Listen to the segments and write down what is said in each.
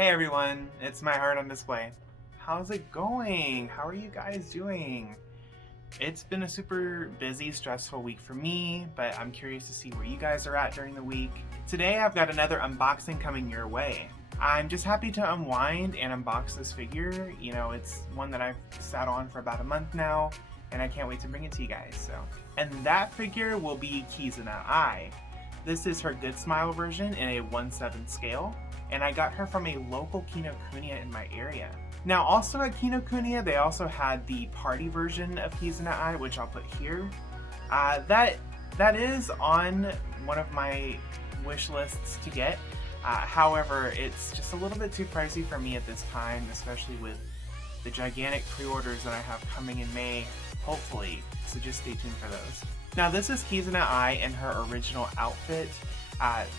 Hey everyone, it's my heart on display. How's it going? How are you guys doing? It's been a super busy, stressful week for me, but I'm curious to see where you guys are at during the week. Today I've got another unboxing coming your way. I'm just happy to unwind and unbox this figure. You know, it's one that I've sat on for about a month now, and I can't wait to bring it to you guys. And that figure will be Kizuna Ai. This is her Goodsmile version in a 1/7 scale, and I got her from a local Kinokuniya in my area. Now, also at Kinokuniya, they also had the party version of Kizuna Ai, which I'll put here. That is on one of my wish lists to get. However, it's just a little bit too pricey for me at this time, especially with the gigantic pre-orders that I have coming in May, hopefully. So just stay tuned for those. Now, this is Kizuna Ai in her original outfit.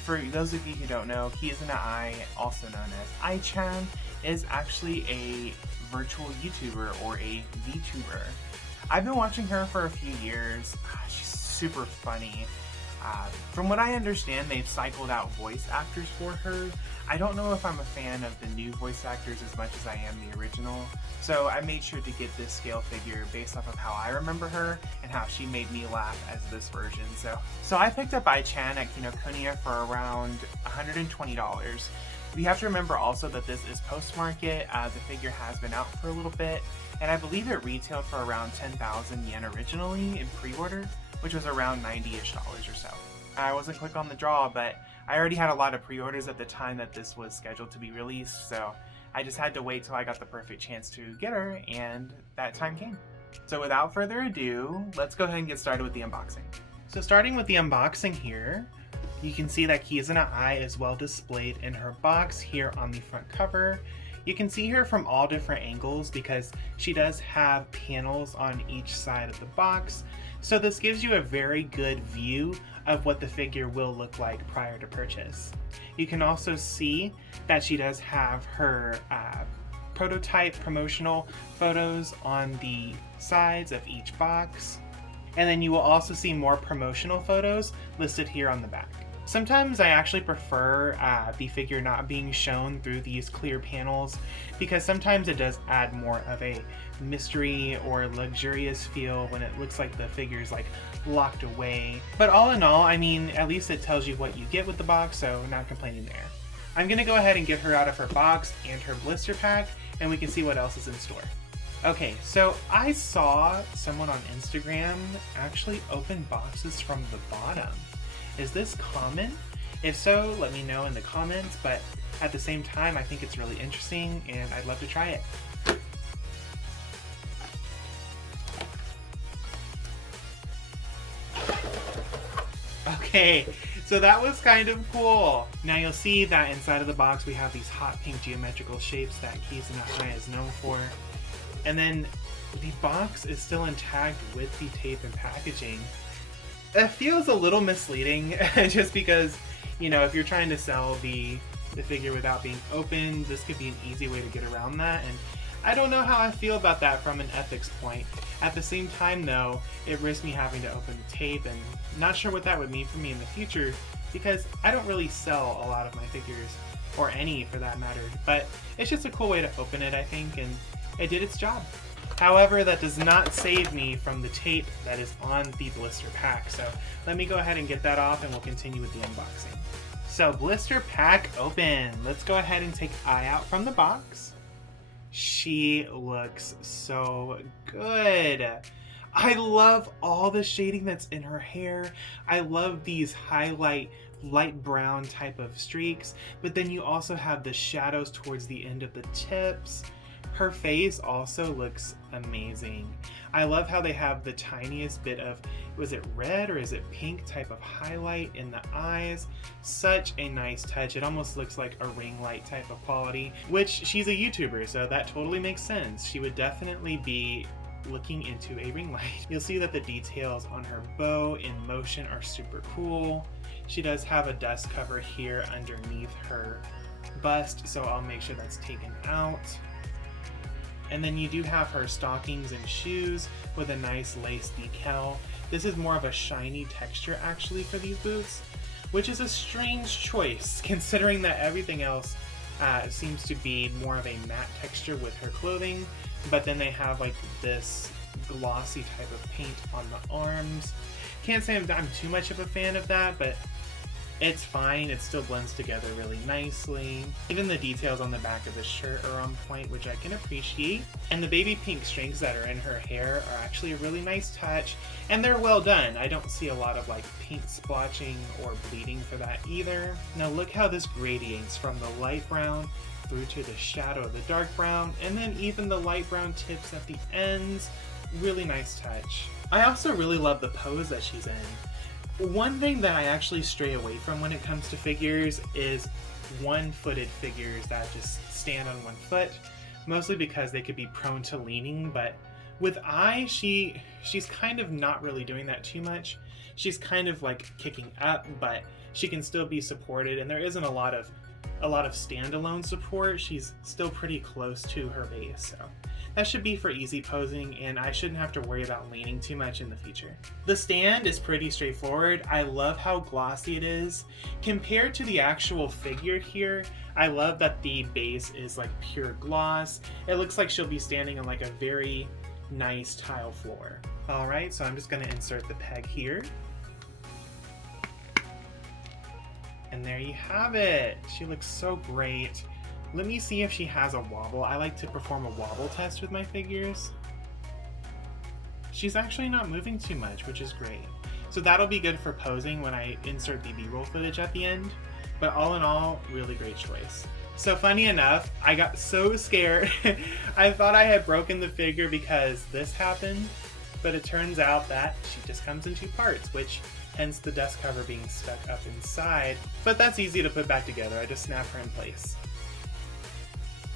For those of you who don't know, Kizuna Ai, also known as Ai-chan, is actually a virtual YouTuber or a VTuber. I've been watching her for a few years. She's super funny. From what I understand, they've cycled out voice actors for her. I don't know if I'm a fan of the new voice actors as much as I am the original, so I made sure to get this scale figure based off of how I remember her and how she made me laugh as this version. So I picked up Ai-chan at Kinokuniya for around $120. You have to remember also that this is post-market. The figure has been out for a little bit, and I believe it retailed for around 10,000 yen originally in pre-order, which was around $90-ish or so. I wasn't quick on the draw, but I already had a lot of pre-orders at the time that this was scheduled to be released, so I just had to wait till I got the perfect chance to get her, and that time came. So without further ado, let's go ahead and get started with the unboxing. So starting with the unboxing here, you can see that Kizuna Ai is well displayed in her box here on the front cover. You can see her from all different angles because she does have panels on each side of the box. So this gives you a very good view of what the figure will look like prior to purchase. You can also see that she does have her prototype promotional photos on the sides of each box. And then you will also see more promotional photos listed here on the back. Sometimes I actually prefer the figure not being shown through these clear panels because sometimes it does add more of a mystery or luxurious feel when it looks like the figure's like locked away. But all in all, I mean, at least it tells you what you get with the box, so not complaining there. I'm gonna go ahead and get her out of her box and her blister pack, and we can see what else is in store. Okay, so I saw someone on Instagram actually open boxes from the bottom. Is this common? If so, let me know in the comments, but at the same time, I think it's really interesting and I'd love to try it. Okay, so that was kind of cool. Now you'll see that inside of the box we have these hot pink geometrical shapes that Kizuna Ai is known for. And then the box is still intact with the tape and packaging. It feels a little misleading just because, you know, if you're trying to sell the figure without being open, this could be an easy way to get around that. And I don't know how I feel about that from an ethics point. At the same time though, it risks me having to open the tape, and not sure what that would mean for me in the future because I don't really sell a lot of my figures, or any for that matter. But it's just a cool way to open it, I think, and it did its job. However, that does not save me from the tape that is on the blister pack. So let me go ahead and get that off and we'll continue with the unboxing. So blister pack open. Let's go ahead and take Ai out from the box. She looks so good. I love all the shading that's in her hair. I love these highlight light brown type of streaks, but then you also have the shadows towards the end of the tips. Her face also looks amazing. I love how they have the tiniest bit of, was it red or is it pink type of highlight in the eyes. Such a nice touch. It almost looks like a ring light type of quality, which she's a YouTuber, so that totally makes sense. She would definitely be looking into a ring light. You'll see that the details on her bow in motion are super cool. She does have a dust cover here underneath her bust, so I'll make sure that's taken out. And then you do have her stockings and shoes with a nice lace decal. This is more of a shiny texture actually for these boots, which is a strange choice considering that everything else seems to be more of a matte texture with her clothing, but then they have like this glossy type of paint on the arms. Can't say I'm too much of a fan of that, but it's fine. It still blends together really nicely. Even the details on the back of the shirt are on point, which I can appreciate. And the baby pink strings that are in her hair are actually a really nice touch, and they're well done. I don't see a lot of like paint splotching or bleeding for that either. Now look how this gradiates from the light brown through to the shadow of the dark brown, and then even the light brown tips at the ends. Really nice touch. I also really love the pose that she's in. One thing that I actually stray away from when it comes to figures is one-footed figures that just stand on one foot, mostly because they could be prone to leaning, but with Ai, she's kind of not really doing that too much. She's kind of like kicking up, but she can still be supported, and there isn't a lot of standalone support. She's still pretty close to her base, so that should be for easy posing, and I shouldn't have to worry about leaning too much in the future. The stand is pretty straightforward. I love how glossy it is. Compared to the actual figure here, I love that the base is like pure gloss. It looks like she'll be standing on like a very nice tile floor. All right, so I'm just gonna insert the peg here. And there you have it. She looks so great. Let me see if she has a wobble. I like to perform a wobble test with my figures. She's actually not moving too much, which is great. So that'll be good for posing when I insert the B-roll footage at the end. But all in all, really great choice. So funny enough, I got so scared. I thought I had broken the figure because this happened, but it turns out that she just comes in two parts, which hence the dust cover being stuck up inside. But that's easy to put back together. I just snap her in place.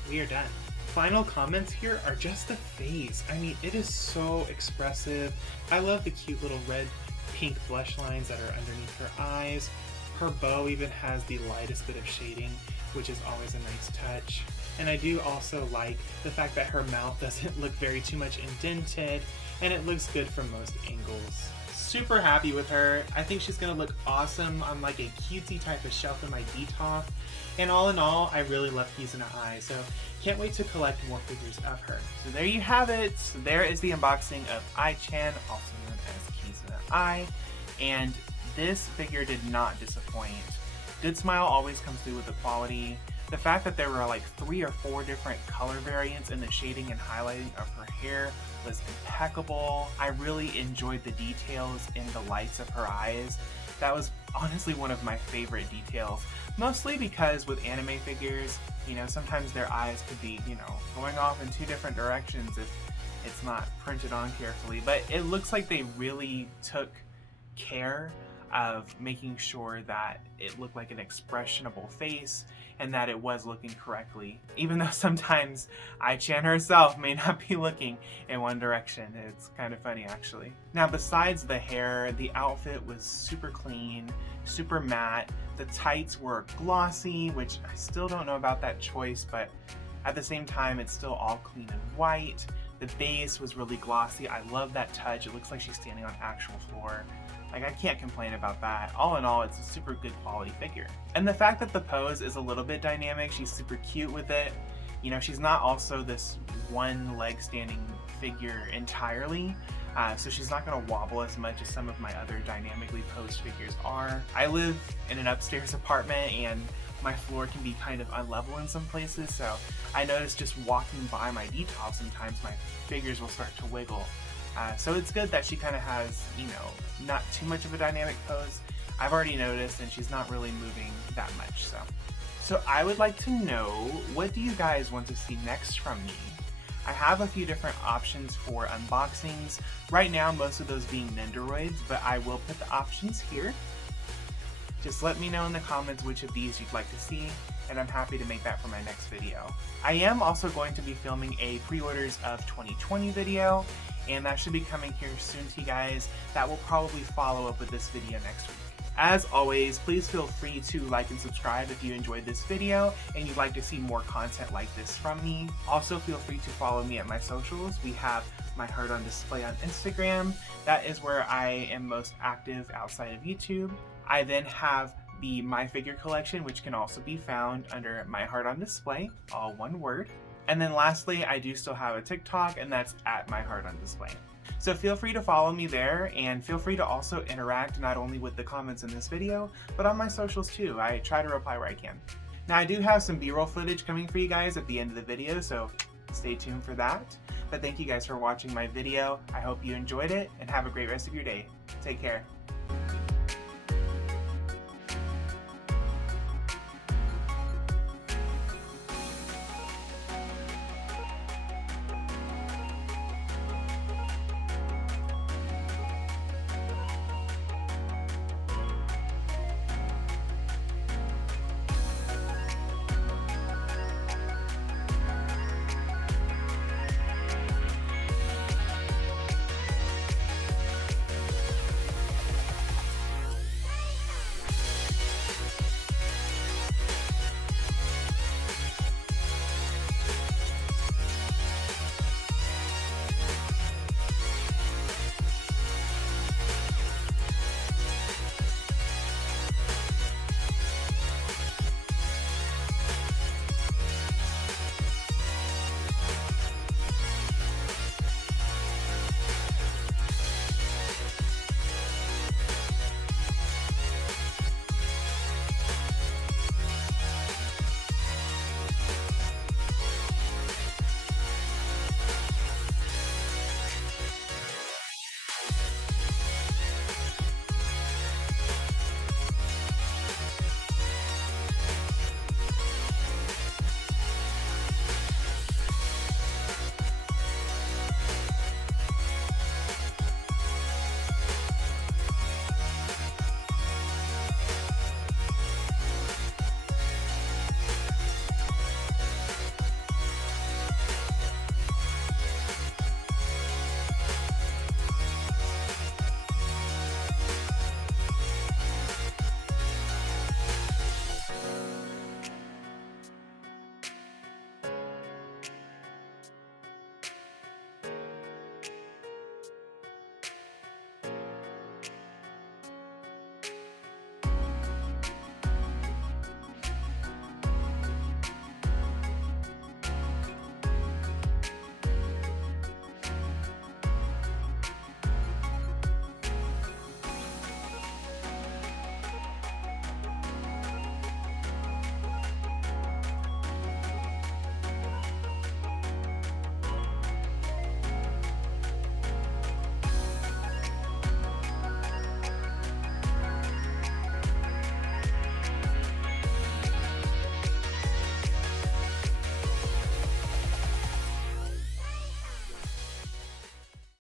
We are done. Final comments here are just the face. I mean, it is so expressive. I love the cute little red pink blush lines that are underneath her eyes. Her bow even has the lightest bit of shading, which is always a nice touch. And I do also like the fact that her mouth doesn't look too much indented, and it looks good from most angles. Super happy with her. I think she's gonna look awesome on like a cutesy type of shelf in my DTOF. And all in all, I really love Kizuna Ai, so can't wait to collect more figures of her. So there you have it. So there is the unboxing of Ai-chan, also known as Kizuna Ai. And this figure did not disappoint. Goodsmile always comes through with the quality. The fact that there were like 3 or 4 different color variants in the shading and highlighting of her hair was impeccable. I really enjoyed the details in the lights of her eyes. That was honestly one of my favorite details, mostly because with anime figures, you know, sometimes their eyes could be, you know, going off in 2 different directions if it's not printed on carefully, but it looks like they really took care of making sure that it looked like an expressionable face and that it was looking correctly, even though sometimes Ai-chan herself may not be looking in one direction. It's kind of funny actually. Now besides the hair, the outfit was super clean, super matte. The tights were glossy, which I still don't know about that choice, but at the same time it's still all clean and white. The base was really glossy. I love that touch. It looks like she's standing on actual floor. Like, I can't complain about that. All in all, it's a super good quality figure. And the fact that the pose is a little bit dynamic, she's super cute with it. You know, she's not also this one leg standing figure entirely, so she's not gonna wobble as much as some of my other dynamically posed figures are. I live in an upstairs apartment and my floor can be kind of unlevel in some places, so I noticed just walking by my DTOF sometimes my figures will start to wiggle. So it's good that she kind of has, you know, not too much of a dynamic pose. I've already noticed, and she's not really moving that much, so I would like to know, what do you guys want to see next from me? I have a few different options for unboxings. Right now, most of those being Nendoroids, but I will put the options here. Just let me know in the comments which of these you'd like to see, and I'm happy to make that for my next video. I am also going to be filming a pre-orders of 2020 video, and that should be coming here soon to you guys. That will probably follow up with this video next week. As always, please feel free to like and subscribe if you enjoyed this video and you'd like to see more content like this from me. Also, feel free to follow me at my socials. We have my heart on display on Instagram. That is where I am most active outside of YouTube. I then have the My Figure collection, which can also be found under My Heart on Display, all one word. And then lastly, I do still have a TikTok, and that's at My Heart on Display. So feel free to follow me there, and feel free to also interact not only with the comments in this video, but on my socials too. I try to reply where I can. Now I do have some B-roll footage coming for you guys at the end of the video, so stay tuned for that. But thank you guys for watching my video. I hope you enjoyed it, and have a great rest of your day. Take care.